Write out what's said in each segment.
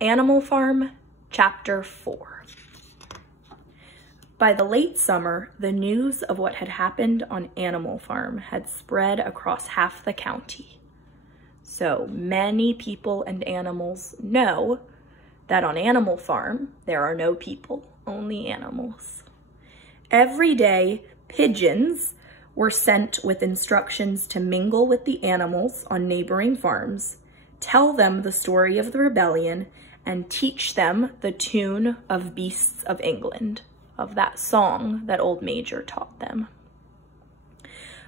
Animal Farm, Chapter 4. By the late summer, the news of what had happened on Animal Farm had spread across half the county. So many people and animals know that on Animal Farm, there are no people, only animals. Every day, pigeons were sent with instructions to mingle with the animals on neighboring farms, tell them the story of the rebellion, and teach them the tune of Beasts of England, of that song that old Major taught them.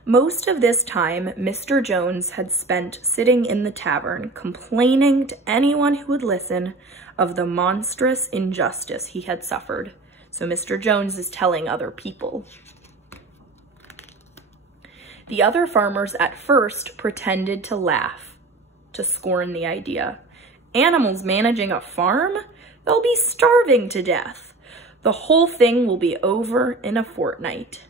Most of this time, Mr. Jones had spent sitting in the tavern, complaining to anyone who would listen of the monstrous injustice he had suffered. So Mr. Jones is telling other people. The other farmers at first pretended to laugh, to scorn the idea. Animals managing a farm? They'll be starving to death. The whole thing will be over in a fortnight.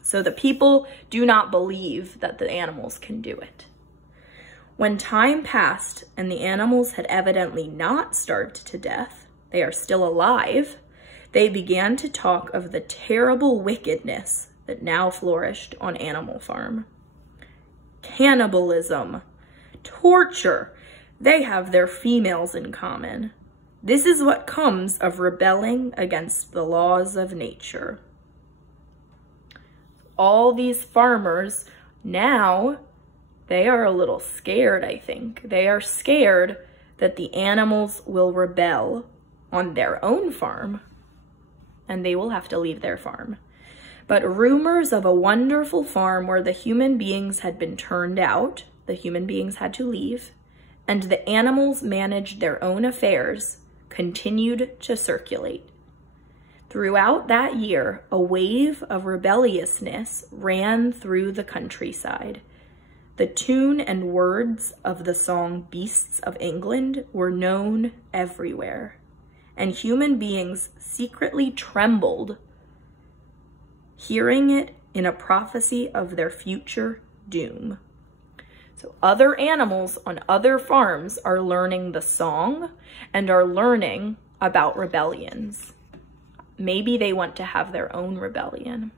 So the people do not believe that the animals can do it. When time passed and the animals had evidently not starved to death, they are still alive, they began to talk of the terrible wickedness that now flourished on Animal Farm. Cannibalism, torture, they have their females in common. This is what comes of rebelling against the laws of nature. All these farmers now, they are a little scared, I think. They are scared that the animals will rebel on their own farm and they will have to leave their farm. But rumors of a wonderful farm where the human beings had been turned out, the human beings had to leave, and the animals managed their own affairs, continued to circulate. Throughout that year, a wave of rebelliousness ran through the countryside. The tune and words of the song Beasts of England were known everywhere, and human beings secretly trembled, hearing it in a prophecy of their future doom. So other animals on other farms are learning the song and are learning about rebellions. Maybe they want to have their own rebellion.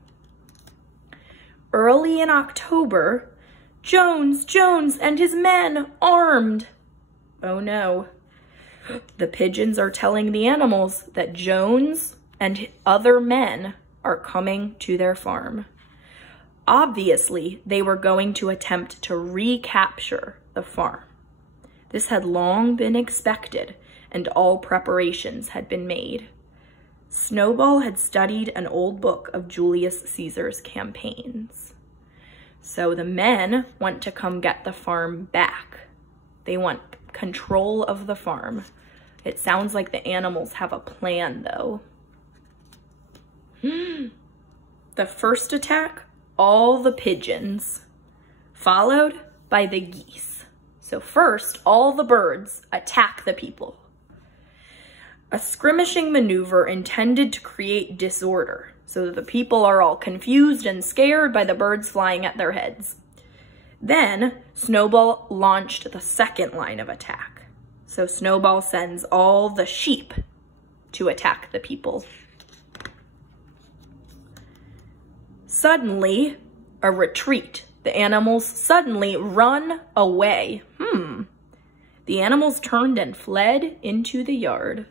Early in October, Jones and his men armed. Oh no. The pigeons are telling the animals that Jones and other men are coming to their farm. Obviously, they were going to attempt to recapture the farm. This had long been expected, and all preparations had been made. Snowball had studied an old book of Julius Caesar's campaigns. So the men want to come get the farm back. They want control of the farm. It sounds like the animals have a plan, though. The first attack, all the pigeons, followed by the geese. So first, all the birds attack the people. A skirmishing maneuver intended to create disorder, so that the people are all confused and scared by the birds flying at their heads. Then, Snowball launched the second line of attack. So Snowball sends all the sheep to attack the people. Suddenly, a retreat. The animals suddenly run away. The animals turned and fled into the yard.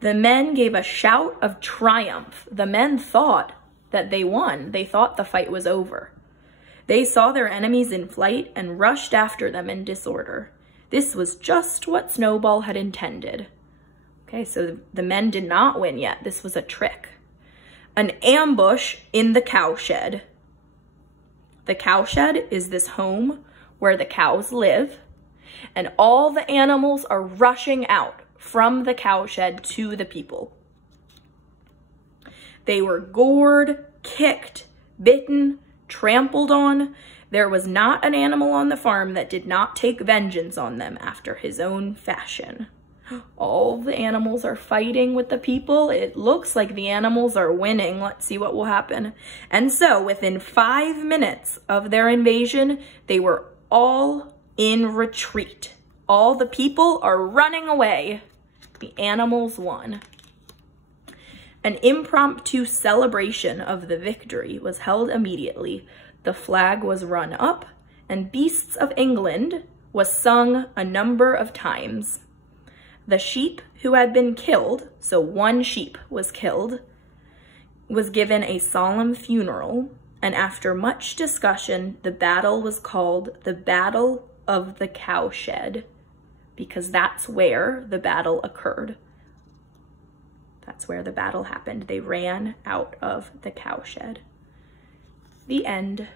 The men gave a shout of triumph. The men thought that they won. They thought the fight was over. They saw their enemies in flight and rushed after them in disorder. This was just what Snowball had intended. Okay, so the men did not win yet. This was a trick. An ambush in the cowshed. The cowshed is this home where the cows live, and all the animals are rushing out from the cowshed to the people. They were gored, kicked, bitten, trampled on. There was not an animal on the farm that did not take vengeance on them after his own fashion. All the animals are fighting with the people. It looks like the animals are winning. Let's see what will happen. And so within 5 minutes of their invasion, they were all in retreat. All the people are running away. The animals won. An impromptu celebration of the victory was held immediately. The flag was run up, and Beasts of England was sung a number of times. The sheep who had been killed, so one sheep was killed, was given a solemn funeral, and after much discussion, the battle was called the Battle of the Cowshed, because that's where the battle occurred. That's where the battle happened. They ran out of the cowshed. The end.